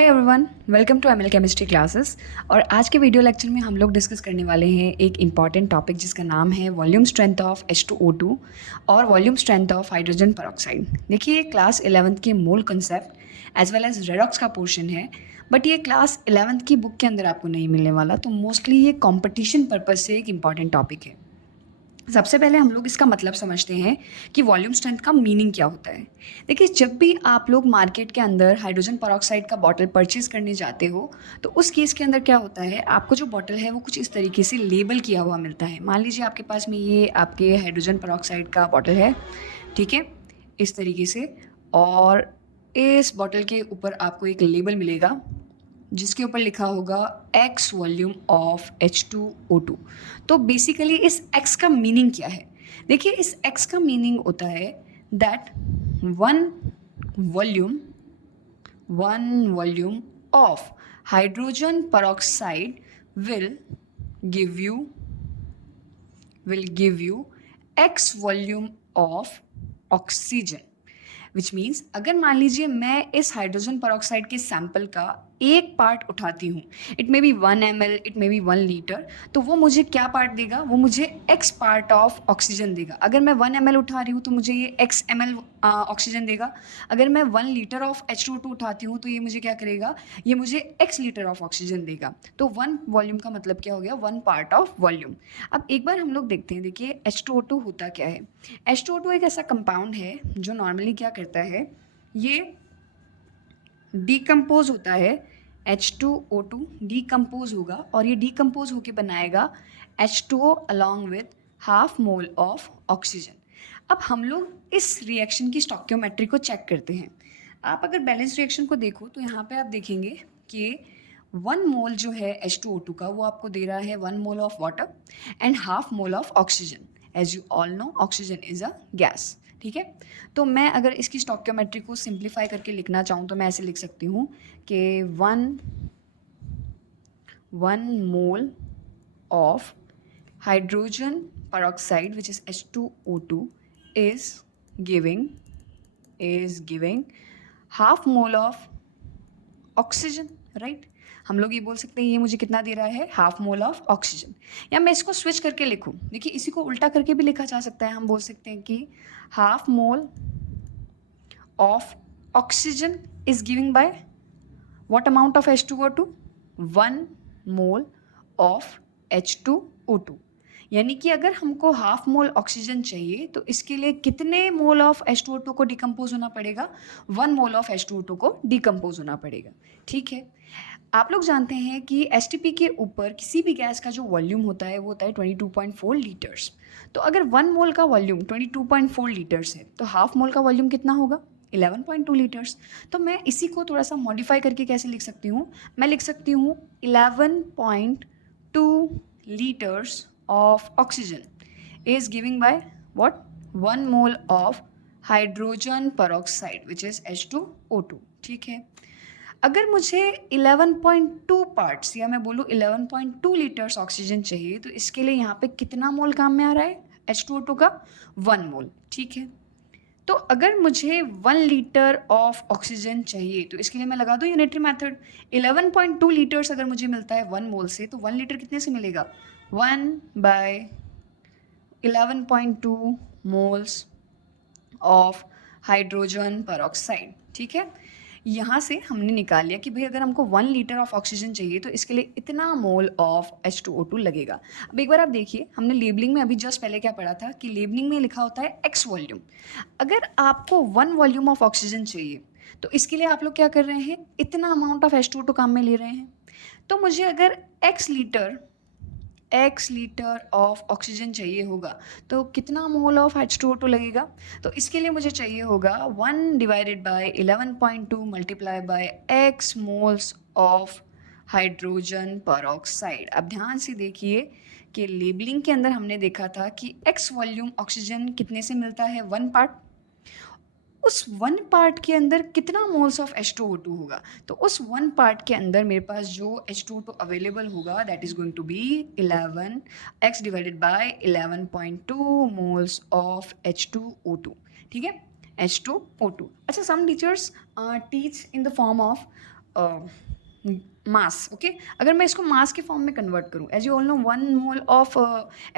Hi everyone, welcome to ML chemistry classes. और आज के वीडियो लेक्चर में हम लोग डिस्कस करने वाले हैं एक इम्पॉर्टेंट टॉपिक जिसका नाम है वॉल्यूम स्ट्रेंथ ऑफ H2O2 और volume strength of hydrogen peroxide. देखिए, ये क्लास 11th के मूल concept as well as redox का पोर्शन है, बट ये क्लास 11th की बुक के अंदर आपको नहीं मिलने वाला, तो मोस्टली ये कॉम्पिटिशन पर्पज़ से एक इम्पॉर्टेंट टॉपिक है। सबसे पहले हम लोग इसका मतलब समझते हैं कि वॉल्यूम स्ट्रेंथ का मीनिंग क्या होता है। देखिए, जब भी आप लोग मार्केट के अंदर हाइड्रोजन पेरोक्साइड का बॉटल परचेज करने जाते हो, तो उस केस के अंदर क्या होता है, आपको जो बॉटल है वो कुछ इस तरीके से लेबल किया हुआ मिलता है। मान लीजिए आपके पास में ये आपके हाइड्रोजन पेरोक्साइड का बॉटल है, ठीक है, इस तरीके से, और इस बॉटल के ऊपर आपको एक लेबल मिलेगा जिसके ऊपर लिखा होगा एक्स वॉल्यूम ऑफ H2O2। तो बेसिकली इस एक्स का मीनिंग क्या है? देखिए, इस एक्स का मीनिंग होता है that one volume one volume of hydrogen peroxide will give you will give you x volume of oxygen. Which means, अगर मान लीजिए मैं इस हाइड्रोजन पेरोक्साइड के सैंपल का एक पार्ट उठाती हूँ, it may be 1 ml, it may be 1 litre, तो वो मुझे क्या पार्ट देगा? वो मुझे x पार्ट ऑफ ऑक्सीजन देगा। अगर मैं 1 ml उठा रही हूँ तो मुझे ये x ml ऑक्सीजन देगा। अगर मैं 1 लीटर ऑफ H2O2 उठाती हूँ तो ये मुझे क्या करेगा? ये मुझे x लीटर ऑफ ऑक्सीजन देगा। तो वन वॉल्यूम का मतलब क्या हो गया? One part of volume. अब एक बार हम लोग देखते हैं। देखिए, H2O2 होता क्या है? H2O2 एक ऐसा कंपाउंड है जो नॉर्मली क्या करता है, ये डीकम्पोज होता है। H2O2 डीकम्पोज होगा और ये डीकम्पोज होके बनाएगा H2O along with half mole of oxygen. अब हम लोग इस रिएक्शन की स्टोइकियोमेट्री को चेक करते हैं। आप अगर बैलेंस रिएक्शन को देखो तो यहाँ पे आप देखेंगे कि 1 मोल जो है H2O2 का, वो आपको दे रहा है 1 mole of water and half mole of oxygen. As you all know, oxygen is a gas. ठीक है, तो मैं अगर इसकी स्टोइकियोमेट्री को सिंप्लीफाई करके लिखना चाहूँ तो मैं ऐसे लिख सकती हूँ कि one mole of hydrogen peroxide which is H2O2 is giving half mole of oxygen, right. हम लोग ये बोल सकते हैं ये मुझे कितना दे रहा है? Half mole of oxygen. या मैं इसको स्विच करके लिखूँ, देखिए इसी को उल्टा करके भी लिखा जा सकता है। हम बोल सकते हैं कि half mole of oxygen is giving by what amount of H2O2? 1 mole of H2O2। यानी कि अगर हमको हाफ मोल ऑक्सीजन चाहिए तो इसके लिए कितने मोल ऑफ H2O2 को डिकम्पोज होना पड़ेगा? 1 मोल ऑफ H2O2 को डिकम्पोज होना पड़ेगा। ठीक है, आप लोग जानते हैं कि एसटीपी के ऊपर किसी भी गैस का जो वॉल्यूम होता है वो होता है 22.4 लीटर्स। तो अगर 1 मोल का वॉल्यूम 22.4 लीटर्स है तो हाफ मोल का वॉल्यूम कितना होगा? 11.2 लीटर्स। तो मैं इसी को थोड़ा सा मॉडिफाई करके कैसे लिख सकती हूँ? मैं लिख सकती हूँ 11.2 litres of oxygen is giving by what? 1 mole of hydrogen peroxide which is H2O2। ठीक है, अगर मुझे 11.2 पार्ट्स या मैं बोलूँ 11.2 लीटर्स ऑक्सीजन चाहिए तो इसके लिए यहाँ पे कितना मोल काम में आ रहा है H2O2 का? 1 मोल। ठीक है, तो अगर मुझे 1 लीटर ऑफ ऑक्सीजन चाहिए तो इसके लिए मैं लगा दूँ यूनिटरी मेथड। 11.2 लीटर्स अगर मुझे मिलता है 1 मोल से, तो 1 लीटर कितने से मिलेगा? 1/11.2 मोल्स ऑफ हाइड्रोजन पेरोक्साइड। ठीक है, यहाँ से हमने निकाल लिया कि भाई अगर हमको 1 लीटर ऑफ ऑक्सीजन चाहिए तो इसके लिए इतना मोल ऑफ H2O2 लगेगा। अब एक बार आप देखिए, हमने लेबलिंग में अभी जस्ट पहले क्या पढ़ा था कि लेबलिंग में लिखा होता है एक्स वॉल्यूम। अगर आपको 1 वॉल्यूम ऑफ ऑक्सीजन चाहिए तो इसके लिए आप लोग क्या कर रहे हैं? इतना अमाउंट ऑफ H2O2 काम में ले रहे हैं। तो मुझे अगर एक्स लीटर ऑफ ऑक्सीजन चाहिए होगा तो कितना मोल ऑफ H2O2 लगेगा? तो इसके लिए मुझे चाहिए होगा 1/11.2 multiply by x moles of hydrogen peroxide. अब ध्यान से देखिए कि लेबलिंग के अंदर हमने देखा था कि एक्स वॉल्यूम ऑक्सीजन कितने से मिलता है? 1 पार्ट। उस 1 पार्ट के अंदर कितना मोल्स ऑफ H2O2 होगा? तो उस 1 पार्ट के अंदर मेरे पास जो H2O2 अवेलेबल होगा that is going to be 11 x divided by 11.2 moles of H2O2। ठीक है, H2O2। अच्छा, some teachers teach in the form of mass, okay. अगर मैं इसको मास के फॉर्म में कन्वर्ट करूँ, as you all know 1 mole of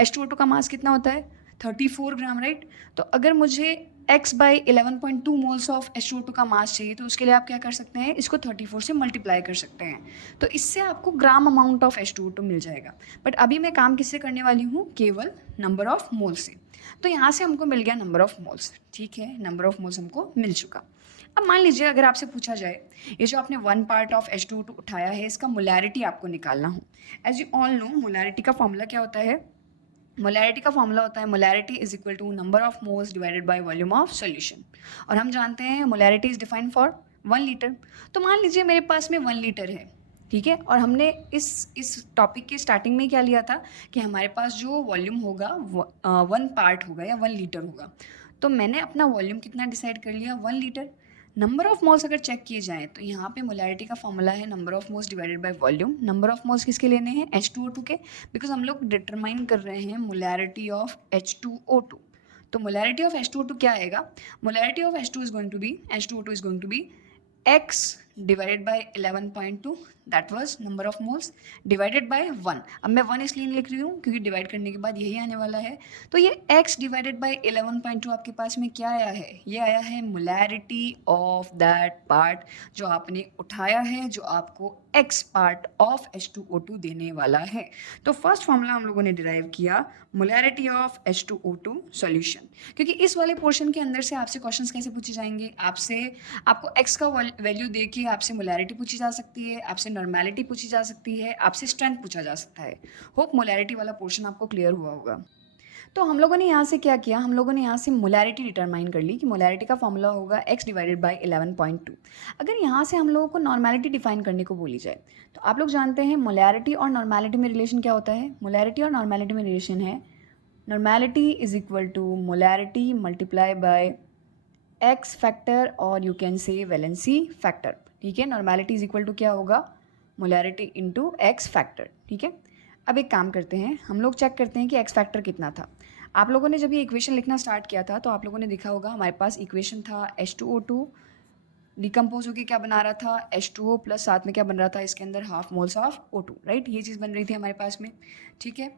H2O2 का मास कितना होता है? 34 ग्राम, राइट? तो अगर मुझे x by 11.2 moles of H2O2 का मास चाहिए, तो उसके लिए आप क्या कर सकते हैं, इसको 34 से मल्टीप्लाई कर सकते हैं। तो इससे आपको ग्राम अमाउंट ऑफ H2O2 मिल जाएगा। बट अभी मैं काम किससे करने वाली हूँ? केवल नंबर ऑफ मोल्स से। तो यहाँ से हमको मिल गया नंबर ऑफ मोल्स, ठीक है, नंबर ऑफ मोल्स हमको मिल चुका। अब मान लीजिए अगर आपसे पूछा जाए, ये जो आपने 1 पार्ट ऑफ H2O2 उठाया है, इसका मोलैरिटी आपको निकालना हो। As you all know, molarity का फॉर्मूला क्या होता है? मोलैरिटी का फॉर्मूला होता है molarity is equal to number of moles divided by volume of solution. और हम जानते हैं molarity is defined for 1 litre. तो मान लीजिए मेरे पास में 1 लीटर है, ठीक है, और हमने इस टॉपिक के स्टार्टिंग में क्या लिया था कि हमारे पास जो वॉल्यूम होगा 1 पार्ट होगा या 1 लीटर होगा। तो मैंने अपना वॉल्यूम कितना डिसाइड कर लिया? 1 लीटर। नंबर ऑफ मोल्स अगर चेक किए जाएँ तो यहाँ पे मोलैरिटी का फॉर्मूला है number of moles divided by volume. Number of moles किसके लेने हैं? H2O2 के, बिकॉज हम लोग डिटरमाइन कर रहे हैं मोलैरिटी ऑफ H2O2। तो मोलैरिटी ऑफ H2O2 क्या आएगा? Molarity of H2 is going to be H2O2 is going to be x divided by 11.2, that was number of moles, divided by 1। अब मैं 1 इसलिए नहीं लिख रही हूँ क्योंकि डिवाइड करने के बाद यही आने वाला है। तो ये x डिवाइडेड बाय 11.2 आपके पास में क्या आया है? ये आया है मोलैरिटी ऑफ दैट पार्ट जो आपने उठाया है, जो आपको x पार्ट ऑफ H2O2 देने वाला है। तो फर्स्ट फॉर्मूला हम लोगों ने डिराइव किया मोलैरिटी ऑफ H2O2 सॉल्यूशन। क्योंकि इस वाले पोर्शन के अंदर से आपसे क्वेश्चंस कैसे पूछे जाएंगे? आपको x का वैल्यू दे के आपसे मोलैरिटी पूछी जा सकती है, आपसे नॉर्मेलिटी पूछी जा सकती है, आपसे स्ट्रेंथ पूछा जा सकता है। होप मोलैरिटी वाला पोर्शन आपको क्लियर हुआ होगा। तो हम लोगों ने यहाँ से क्या किया? हम लोगों ने यहाँ से मोलैरिटी डिटरमाइन कर ली कि मोलैरिटी का फॉर्मूला होगा x डिवाइडेड बाय 11.2। अगर यहाँ से हम लोगों को नॉर्मेलिटी डिफाइन करने को बोली जाए, तो आप लोग जानते हैं मोलैरिटी और नॉर्मेलिटी में रिलेशन क्या होता है? मोलैरिटी और नॉर्मेलिटी में रिलेशन है normality is equal to molarity multiply by x factor और you can say valency factor, ठीक है। नॉर्मेलिटी इज इक्वल टू क्या होगा? मोलैरिटी इंटू एक्स फैक्टर, ठीक है। अब एक काम करते हैं, हम लोग चेक करते हैं कि एक्स फैक्टर कितना था। आप लोगों ने जब ये इक्वेशन लिखना स्टार्ट किया था तो आप लोगों ने देखा होगा हमारे पास इक्वेशन था H2O2 डिकम्पोज होकर क्या बना रहा था? H2O प्लस साथ में क्या बन रहा था इसके अंदर? Half moles of O2, right? ये चीज़ बन रही थी हमारे पास में, ठीक है।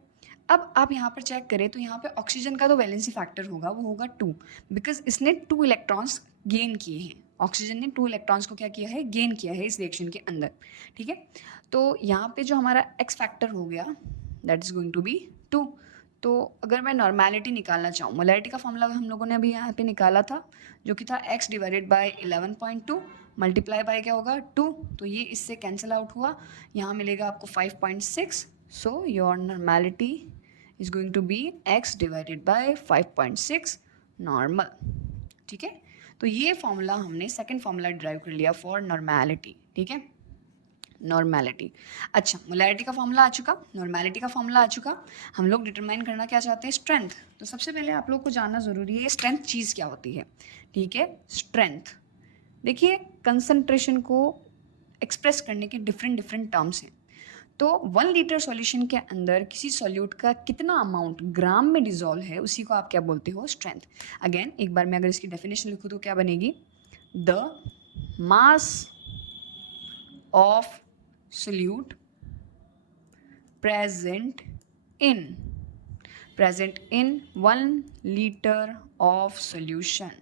अब आप यहाँ पर चेक करें तो यहाँ पे ऑक्सीजन का तो वैलेंसी फैक्टर होगा, वो होगा 2, बिकॉज इसने 2 इलेक्ट्रॉन्स गेन किए हैं। ऑक्सीजन ने 2 इलेक्ट्रॉन्स को क्या किया है? गेन किया है इस रिएक्शन के अंदर, ठीक है। तो यहाँ पे जो हमारा एक्स फैक्टर हो गया that is going to be 2। तो अगर मैं नॉर्मेलिटी निकालना चाहूँ, मोलैरिटी का फॉर्मूला हम लोगों ने अभी यहाँ पे निकाला था जो कि था x divided by 11.2 multiply by क्या होगा? 2। तो ये इससे कैंसिल आउट हुआ, यहाँ मिलेगा आपको 5.6। So your normality is going to be x divided by 5.6 normal, ठीक है। तो ये फॉर्मूला हमने सेकंड फॉर्मूला डिराइव कर लिया फॉर नॉर्मेलिटी, ठीक है। नॉर्मेलिटी, अच्छा, मोलैरिटी का फॉर्मूला आ चुका, नॉर्मेलिटी का फॉर्मूला आ चुका। हम लोग डिटरमाइन करना क्या चाहते हैं? स्ट्रेंथ। तो सबसे पहले आप लोग को जानना ज़रूरी है स्ट्रेंथ चीज़ क्या होती है, ठीक है। स्ट्रेंथ, देखिए, कंसंट्रेशन को एक्सप्रेस करने के डिफरेंट टर्म्स हैं। तो 1 लीटर सॉल्यूशन के अंदर किसी सॉल्यूट का कितना अमाउंट ग्राम में डिजोल्व है उसी को आप क्या बोलते हो? स्ट्रेंथ। अगेन एक बार मैं अगर इसकी डेफिनेशन लिखूँ तो क्या बनेगी? The mass of solute present in 1 liter of solution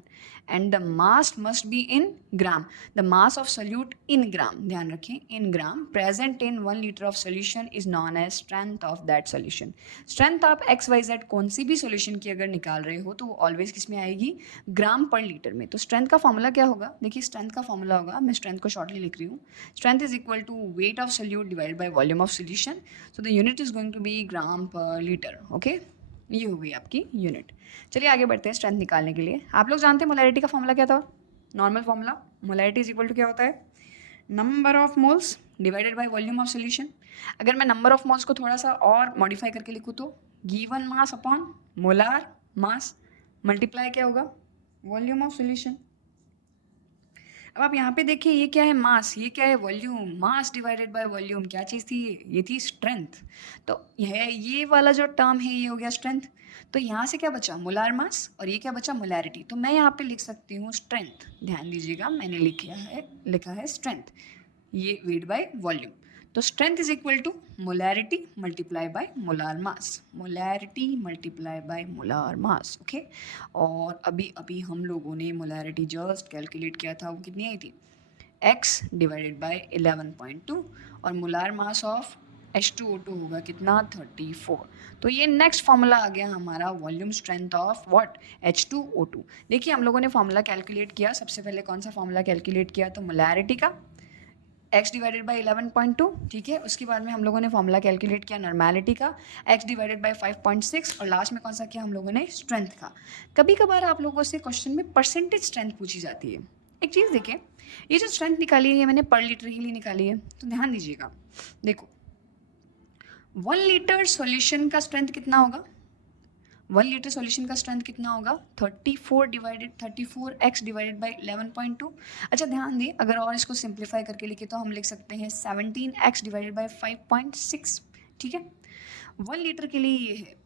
and the mass must be in gram. The mass of solute in gram, ध्यान रखें, in gram present in 1 liter of solution is known as strength of that solution. strength आप XYZ कौन सी भी solution की अगर निकाल रहे हो तो वो ऑलवेज किस में आएगी? ग्राम पर लीटर में। तो स्ट्रेंथ का फॉर्मूला क्या होगा? देखिए, स्ट्रेंथ का फॉर्मूला होगा, मैं स्ट्रेंथ को शॉर्टली लिख रही हूँ, strength is equal to weight of solute divided by volume of solution. So the unit is going to be gram per litre, okay. ये हो गई आपकी यूनिट। चलिए आगे बढ़ते हैं स्ट्रेंथ निकालने के लिए। आप लोग जानते हैं मोलैरिटी का फॉर्मूला क्या था? Normal formula, molarity is equal to क्या होता है? Number of moles divided by volume of solution. अगर मैं नंबर ऑफ मोल्स को थोड़ा सा और मॉडिफाई करके लिखूँ तो given mass upon molar mass multiply क्या होगा? Volume of solution. अब आप यहाँ पे देखिए, ये क्या है? मास। ये क्या है? Volume. Mass divided by volume क्या चीज़ थी? ये थी स्ट्रेंथ। तो ये वाला जो टर्म है ये हो गया स्ट्रेंथ। तो यहाँ से क्या बचा? मोलार मास, और ये क्या बचा? मोलैरिटी। तो मैं यहाँ पे लिख सकती हूँ स्ट्रेंथ। ध्यान दीजिएगा, मैंने लिखा है स्ट्रेंथ। ये वेट बाय वॉल्यूम। तो strength is equal to molarity multiply by molar mass, molarity multiply by molar mass. Okay, और अभी अभी हम लोगों ने मोलैरिटी जस्ट कैलकुलेट किया था, वो कितनी आई थी, x डिवाइडेड बाय 11.2, और मोलार मास ऑफ H2O2 होगा कितना, 34। तो ये नेक्स्ट फॉर्मूला आ गया हमारा, volume strength of what, H2O2। देखिए हम लोगों ने फॉर्मूला कैलकुलेट किया, सबसे पहले कौन सा फॉर्मूला कैलकुलेट किया, तो मोलैरिटी का x डिवाइडेड बाई 11.2, ठीक है। उसके बाद में हम लोगों ने फॉर्मूला कैलकुलेट किया नॉर्मेलिटी का, x डिवाइडेड बाई 5.6, और लास्ट में कौन सा किया हम लोगों ने, स्ट्रेंथ का। कभी कभार आप लोगों से क्वेश्चन में परसेंटेज स्ट्रेंथ पूछी जाती है। एक चीज़ देखें, ये जो स्ट्रेंथ निकाली है ये मैंने पर लीटर के लिए निकाली है, तो ध्यान दीजिएगा। देखो 1 लीटर सॉल्यूशन का स्ट्रेंथ कितना होगा, 1 लीटर सॉल्यूशन का स्ट्रेंथ कितना होगा, 34x डिवाइडेड बाई 11.2। अच्छा ध्यान दें, अगर और इसको सिंप्लीफाई करके लिखे तो हम लिख सकते हैं 17x डिवाइडेड बाई 5.6, ठीक है। 1 लीटर के लिए ये है,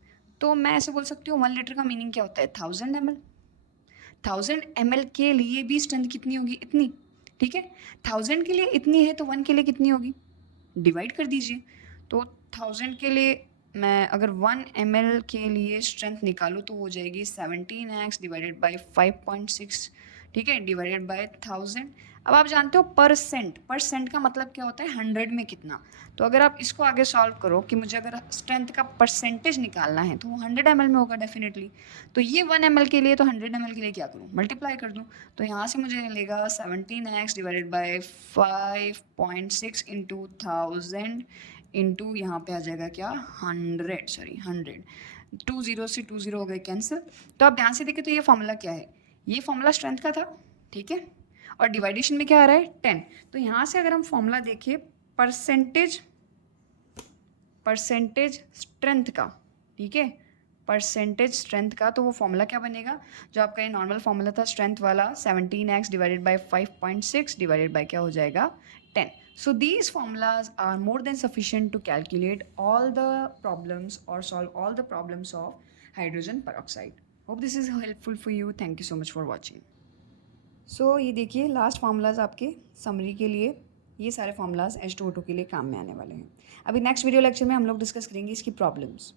तो मैं ऐसे बोल सकती हूँ 1 लीटर का मीनिंग क्या होता है, 1000 ml। 1000 ml के लिए भी स्ट्रेंथ कितनी होगी, इतनी, ठीक है। 1000 के लिए इतनी है तो 1 के लिए कितनी होगी, डिवाइड कर दीजिए। तो 1000 के लिए मैं अगर 1 ml के लिए स्ट्रेंथ निकालूँ तो हो जाएगी 17x डिवाइडेड बाई 5.6, ठीक है, डिवाइडेड बाय 1000। अब आप जानते हो परसेंट, परसेंट का मतलब क्या होता है, 100 में कितना। तो अगर आप इसको आगे सॉल्व करो कि मुझे अगर स्ट्रेंथ का परसेंटेज निकालना है तो वो 100 ml में होगा डेफिनेटली। तो ये 1 ml के लिए, तो 100 ml के लिए क्या करूँ, मल्टीप्लाई कर दूँ। तो यहाँ से मुझे मिलेगा 17x divided by 5.6 into 1000 into यहाँ पे आ जाएगा क्या, 100, सॉरी 100, 2 0 से 2 0 हो गए कैंसिल। तो आप ध्यान से देखें तो ये फॉर्मूला क्या है, ये फॉर्मूला स्ट्रेंथ का था, ठीक है, और डिवाइडेशन में क्या आ रहा है, 10। तो यहाँ से अगर हम फॉर्मूला देखें परसेंटेज स्ट्रेंथ का, ठीक है, परसेंटेज स्ट्रेंथ का, तो वो फॉर्मूला क्या बनेगा, जो आपका ये नॉर्मल फॉर्मूला था स्ट्रेंथ वाला, 17x divided by 5.6 divided by क्या हो जाएगा, 10। So these formulas are more than sufficient to calculate all the problems or solve all the problems of hydrogen peroxide. Hope this is helpful for you. Thank you so much for watching. So ये देखिए last formulas आपके summary के लिए, ये सारे formulas H2O2 के लिए काम में आने वाले हैं। अभी नेक्स्ट वीडियो लेक्चर में हम लोग डिस्कस करेंगे इसकी प्रॉब्लम्स।